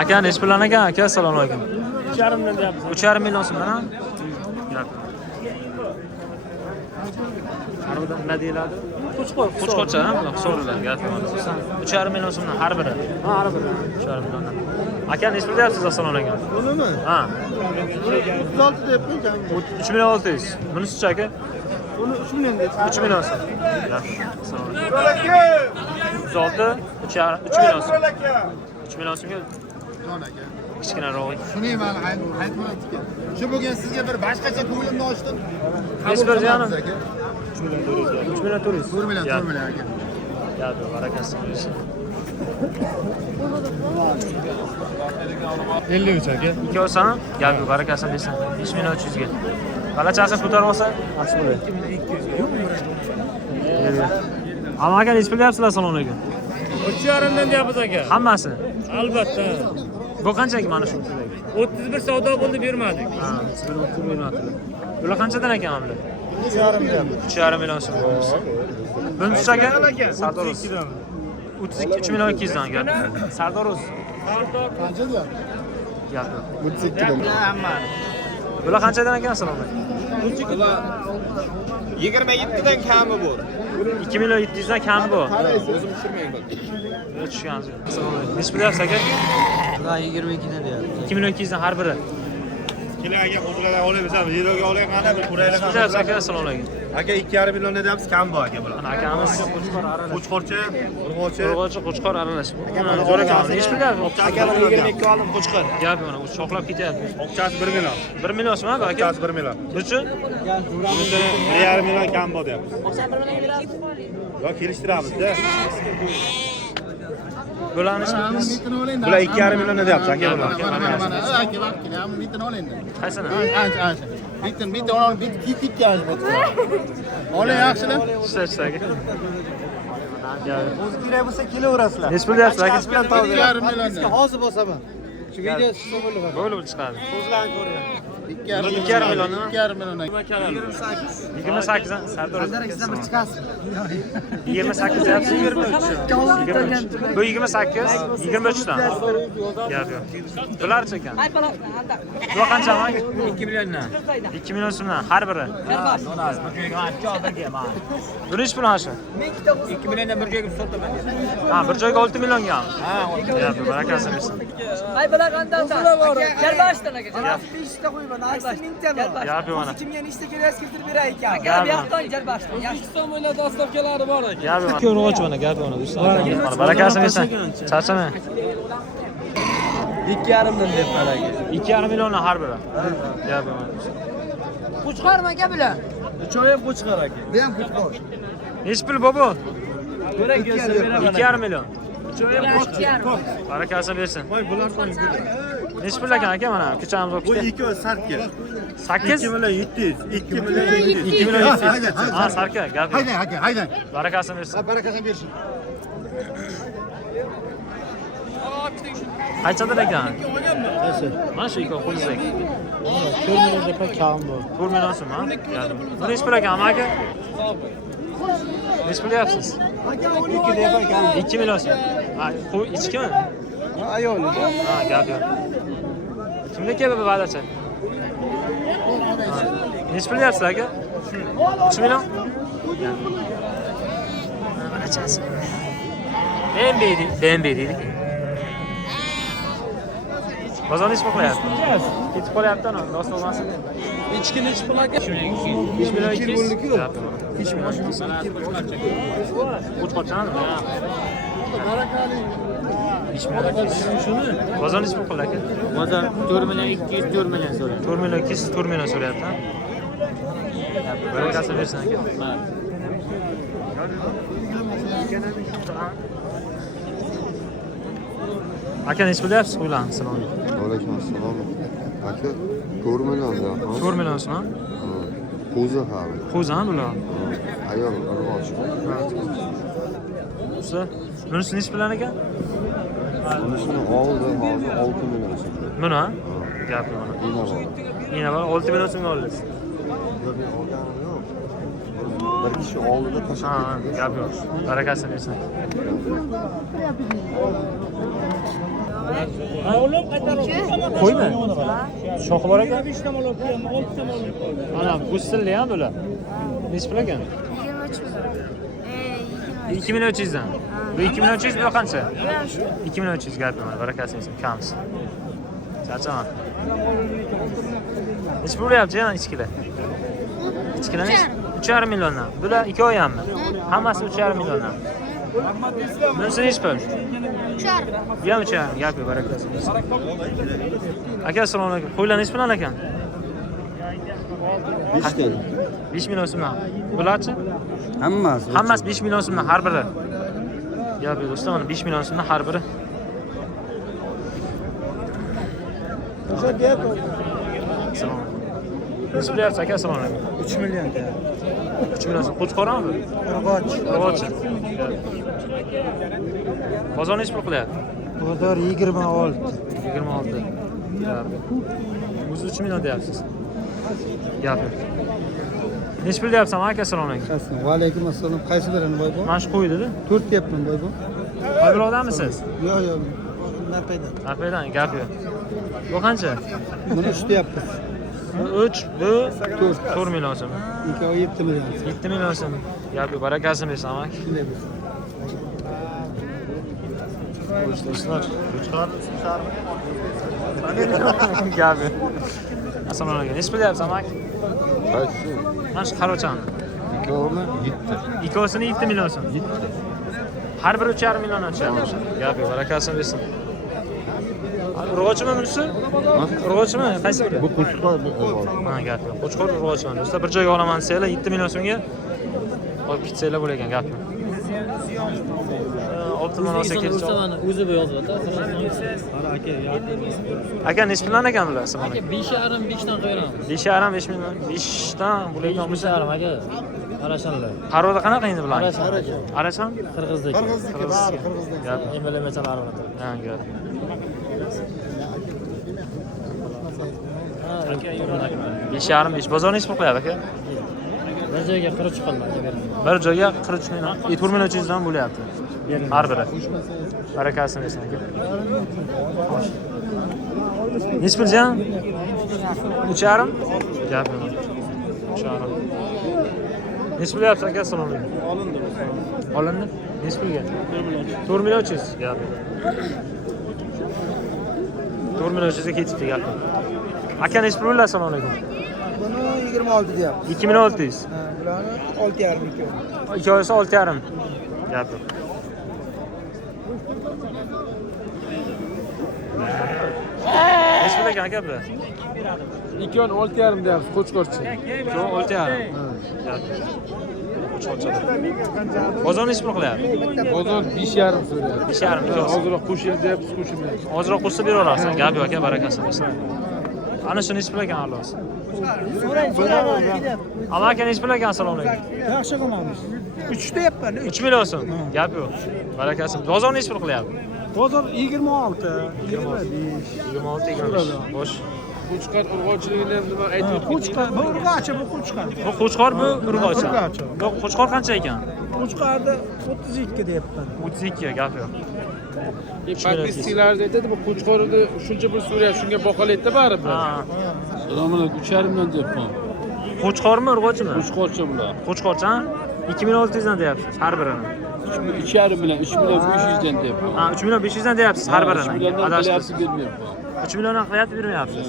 Aka nechi puldan ekan aka? Assalomu alaykum. 3,5 million deyapmiz. 3,5 million so'mdan ha? Har biridan nima deyiladi? Qo'chqorcha ha, bular hisoblar gap. 3,5 million so'mdan har biri. Ha, har biri. 3,5 milliondan. Aka nechi pul deyapsiz assalomu alaykum? Bunimi? Ha. 36 deyapman kan. 3 million 600. Bunisi aka? Buni 3 million deyapsiz. 3 million so'm. Assalomu alaykum. 36, 3 million so'm. 3 million so'mga Jon aka. kichkinaroq. Shuni man aytmoqchi. Shu bugun sizga bir boshqacha ko'nglimni ochdim. Esberjani. 3 million 400. 4 million aka. Ya, barakasi bo'lsin. 53 aka. Ikki olsam, gap yo'q, barakasini bersin. 5 million 300 ga. Balachasini ko'tarib olsa, yaxshi bo'ladi. 200 ga. Ammo aka nechi pul deyapsizlar, assalomu alaykum. 3,5 dan deyapmiz aka. Hammasi. Albatta. Bu qanchaki mana shu pullar? 31 savdo bo'ldi, bermadik. Ha, 31 bermadi. Bular qanchadan ekan mana bular? 3,5 million. 3,5 million so'm. Bunisi aka? Sardoros. 32 3 million 200 dan gap. Sardoros. Qancha deyapti? Gap. 32 dan. Bular qanchadan ekan, assalomu alaykum? 27 dan kami bor. 2 million 700 dan kami bor. O'zim tushirmayman. Tushgansiz. Assalomu alaykum. Nechi pul deyapsiz aka? Ular 22 dan deyapti. 2 million 200 dan har biri. Keling aka, qo'zg'alay olamiz, zeroga olaylik, mana bir ko'raylik. Nechi deyapsiz aka? Assalomu alaykum. Aka 2,5 million deyapsiz, kam bor aka bular. Ana akamiz Qo'chqorcha, urg'ochi. urg'ochi qo'chqor aralash. Zo'r ekan. Nechi pul deyapsiz? Aka 22 oldim qo'chqor. Gap mana u shoqlab ketyapti. Oqchasi 1 million. 1 million so'm aka? Oqchasi 1 million. Buchi? 1,5 million kam bor deyapmiz. Yo'q, kelishtiramiz-da. Bularni Bular 2,5 million deyapsiz aka bular. Mana aka vaqt keling, bitta oling. qaysini? Ancha. Bitta olib, bitta ketkaz bu. Oling yaxshilab. Ishlatishdi aka. O'zi kerak bo'lsa kelaverasizlar. Nechi pul deyapsiz aka? 2,5 million. Hozir bosaman. Shu video chiqsa bo'ladi. Bo'lib chiqadi. Ko'zlarni ko'ring. 2,5 million. 2,5 million. 28 dan Sardor. 28dan bir chiqasiz. 28 deyapsiz, 23. Bu 28, 23 dan. Gap yo'q. Bularchi ekan. Bu qancha mang? 2 milliondan. 2 million so'mdan har biri. Buni ish bilan shu. 2 milliondan bir joyga sotaman. Ha, bir joyga 6 millionga. Ha, gap yo'q, barakasi bersin. Ay bular qandan? Gel baştan aka. Gap. 5ta qo'yman. Aksi 1000 ta. Gap yo'q mana. Kimga nechta kelaysiz keltirib beray ekan. Gap Gel bu yoqdan gel baştan. O'zbekiston bo'ylab dastavkalari bor ekan. Gap yo'q. Ko'rg'och mana, gap yo'q do'stlar. Barakasi bersin. Charchamang. 2,5 dan deb qarayga. 2,5 milliondan har biri. Gap yo'q. Qo'chqorma aka bular. Choy ham qo'chqar aka. Bu ham qo'chqor. Nechi pul bobo? Ko'rak kelsa beraman. 2,5 million. Choy ham qo'chqar. Barakasi bersin. Voy, bular qo'ying. Nechi pul ekan aka mana? Ko'chamiz Bu o'qishda. 2 sarka. 8? 2 million 700. 2 million 700. 2 million 700. Haydi. Ha, sarka, gap yo'q. Haydang aka, haydang. Barakasini bersin. Barakasini bersin. Qanchadan ekan? Mana shu ikki qo'lizdagi. 4 millionda pek kam bor. 4 million so'm, ha? Bu nechi pul ekan, aka? Nechi pul deyapsiz? 2 deb ekan. 2 million so'm. Ha, bu ichkimi? Ayol. Ha, gap yo'q. Kimniki bu balacha? Nechi pul deyapsiz aka? 3 million? Balachasi. Ben berdik. Bozorni ish qilyapti. Ketib qolyapti ana, rost bo'lmasin. Ichki nechi pul aka? 5 million 200. Gap yo'q. 5 million 200. Qo'chqorchami? Barakali. 5 million 200. Shuni. Bozorni ish qildi aka. Bozor 4 million 200, 4 million so'rayapti. 4 million 200, 4 million so'rayapti, ha? Barakasi bersin aka. Aka nechi pul deyapsiz qo'ylarni? Assalomu alaykum. Alaykum assalom. Aka 4 million deyapmiz. 4 million so'm, ha? Qo'zi hali. Qo'zi ha bular? Ayol urg'och. Usta, bunisi nechi puldan ekan? Bunisini oldi hozir 6 million so'm. Buni ha? Gap mana. Ina bor. Yana bor 6 million so'mga oldingiz. Yo'q, olganim yo'q. Bir kishi oldida Ha, tashab ketdi. gap yo'q. Barakasini bersin. Qo'ymi? Shoxi bor ekan. Ana, gustilli ham bular. Nechi pul ekan? 2300 dan. Bu 2300 bu qancha? 2300 gapim bor. Barakasi bo'lsin. Kamiz. Charchaman. Nechi pul bo'lyapti yana ichkilar? Ichkilar 3,5 milliondan. Bular 2 oy hammi? Hammasi 3,5 milliondan. Bunisi nechi pul? 3,5. Bu ham 3,5. Gapi barakasi bo'lsin. Aka, assalomu alaykum. Qo'ylar nechi puldan ekan? 5 million so'mdan. Bularchi? Hammasi 5 million so'mdan har biri. Gapi do'stlar, mana 5 million so'mdan har biri. Assalomu alaykum. Nechi qilyapsiz aka? Assalomu alaykum. 3 million. 3 million so'm. Qo'chqormi? Urg'och. Bozor nechi pul qilyapti? Bozor 26. 26. Gapi. O'zi 3 million deyapsiz. Gapi. Nechi pul deyapsan aka? Assalomu alaykum. Va alaykum assalom. Qaysi birini boy bu? Mana shu qo'ydi da. 4 deyapman boy bu. Qo'y birodarmisiz? Yo'q. Napayda. Narpaydan gap yo'q. Bu qancha? Buni 3 deyapmiz. 3, bu 4 million so'm. 7 million. 7 million so'm. Gap yo'q, barakasini bersin amak. Shunday biz. Do'stlar, gap yo'q. Assalomu alaykum. Nechi pul deyapsiz amak? Qaysi? Mana shu qarochani. Ikkovini 7. Ikkosini 7 million so'm. Har biri 3,5 milliondan tushadi. Gap yo'q, barakasini bersin. Urg'ochimi bunisi? Urg'ochimi? Qaysi biri? Bu qo'chqor bu qo'chqor. Ha, gap yo'q. Qo'chqor urg'ochimi. Do'stlar, bir joyga olaman desanglar 7 million so'mga olib ketsanglar bo'lar ekan, gapmi? Optimal olsa kelsa. O'zi bu yozyapti. Aka, nechi puldan ekan bular? Aka 5,5 5 dan qo'yamiz. 5,5 5 million. 5 dan bo'layotgan bo'lsa, 5,5 aka. Qarashanlar. qaroda qanaqa endi bular? Qarashan. Arasham? Qirg'izdagi. Gap. MLMchalar bor. Ha, gap. Aka yuradi. 5,5 5. Bozor nechi pul qo'yadi aka? Bir joyga qirib chiqilmadi. Bir joyga 43 million, 4 million 300 dan bo'lyapti. Har biri. Barakasini bersin aka. Xo'sh. Nechi pul jan? 3,5? Gap yo'q. 3,5. Nechi pul yapsiz aka? Assalomu alaykum. Olindi. Nechi pulga? 4 million 300. Gap yo'q. 4 million 300 ga ketibdi gap. Aka nechi pul? Assalomu alaykum. Buni 26 deyapmiz. 2600. Bularni 6,5 ikkovi. Ikkovisi 6,5. Gap yo'q. Nechi pul ekan aka bular? Ikkovini 6,5 deyapmiz, qo'chqorchi. 6,5. Gap. Bozor nechi pul qilyapti? Bozor 5,5 so'rayapti. 5,5. Hozirroq qo'shil deyapsiz, qo'shilmaydi. Ozroq qo'shsa beraverasiz. Gap yo'q aka, barakasi bo'lsin. Ana shu nechi pul ekan alloh? Ama aka nechi pul ekan? Assalomu alaykum. Yaxshi qilamiz. 3 deyapman. 3 million so'm. Gap yo'q. Barakasi. Bozor nechi pul qilyapti? Bozor 26, 25. 26 25. Xo'sh. Qo'chqor urg'ochiligini ham nima aytib qo'chqor, bu urg'ochi, bu qo'chqor. Bu qo'chqor, bu urg'ochi. Urg'ochi. Yo'q, qo'chqor qancha ekan? Qo'chqorda 32 deyapman. 32, gap yo'q. Podpischilarni aytadi, bu qo'chqorni shuncha pul so'rayapti, shunga boqalaydi baribir. Ha. Assalomu alaykum, 3,5 million deyapman. Qo'chqormi, urg'ochimi? Qo'chqorcha bular. Qo'chqorchi, ha? 2600 dan deyapsiz har birini. 2,5 million, 3 million 500 dan deyapman. Ha, 3 million 500 dan deyapsiz har birini. 3 milliondan Adashsiz. qilyapsiz bermayapman. 3 milliondan qilyapti bermayapsiz.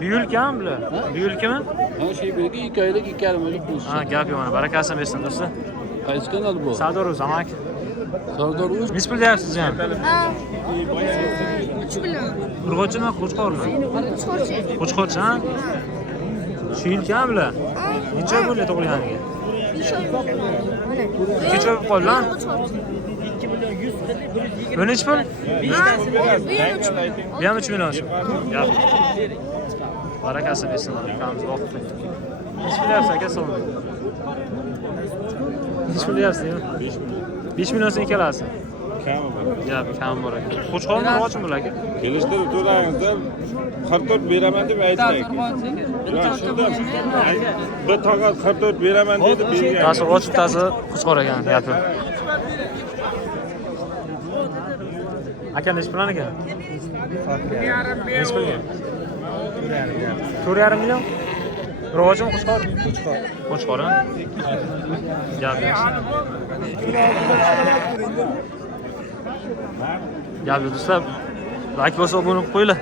Buyulkami bular? Buyulkimi? Ha, shu yerga 2 oylik 2,5 oylik pul. Ha, gap yo'q, mana barakasini bersin do'stlar. Qaysi kanal bu? Sardor Uzamak. Sardor Uz. Nechi pul deyapsiz jan? 3 million. Urg'ochimi, qo'chqormi? Qo'chqorchi. Qo'chqorchi, ha? Shu yilkami bular? Necha oy bo'ldi tug'ilganiga? 5 oy. Mana. 2 oy qoldi lan. Bu nechi pul? Bu ham 3 million so'm. Gap. Barakasini bersin, ukamiz vaqt ketdi. Nechi pul deyapsiz aka? Assalomu alaykum. Nechi pul deyapsiz? 5 million so'm ikkalasi. Kami bor. Gap kam bor aka. Qo'chqormi, urg'ochimi bular aka? Kelishtirib turamiz-da 44 beraman deb aytdik. Yo'q, shunda bir tog'a 44 beraman dedi, bergan. Tasir urg'och bittasi qo'chqor ekan, gapi. Aka nechi pul ekan? Nechi pulga? 4,5 million. Ro'g'achimi Qo'chqor? Qo'chqor. Gap yaxshi. Gap do'stlar, like bosib obuna bo'lib qo'yinglar.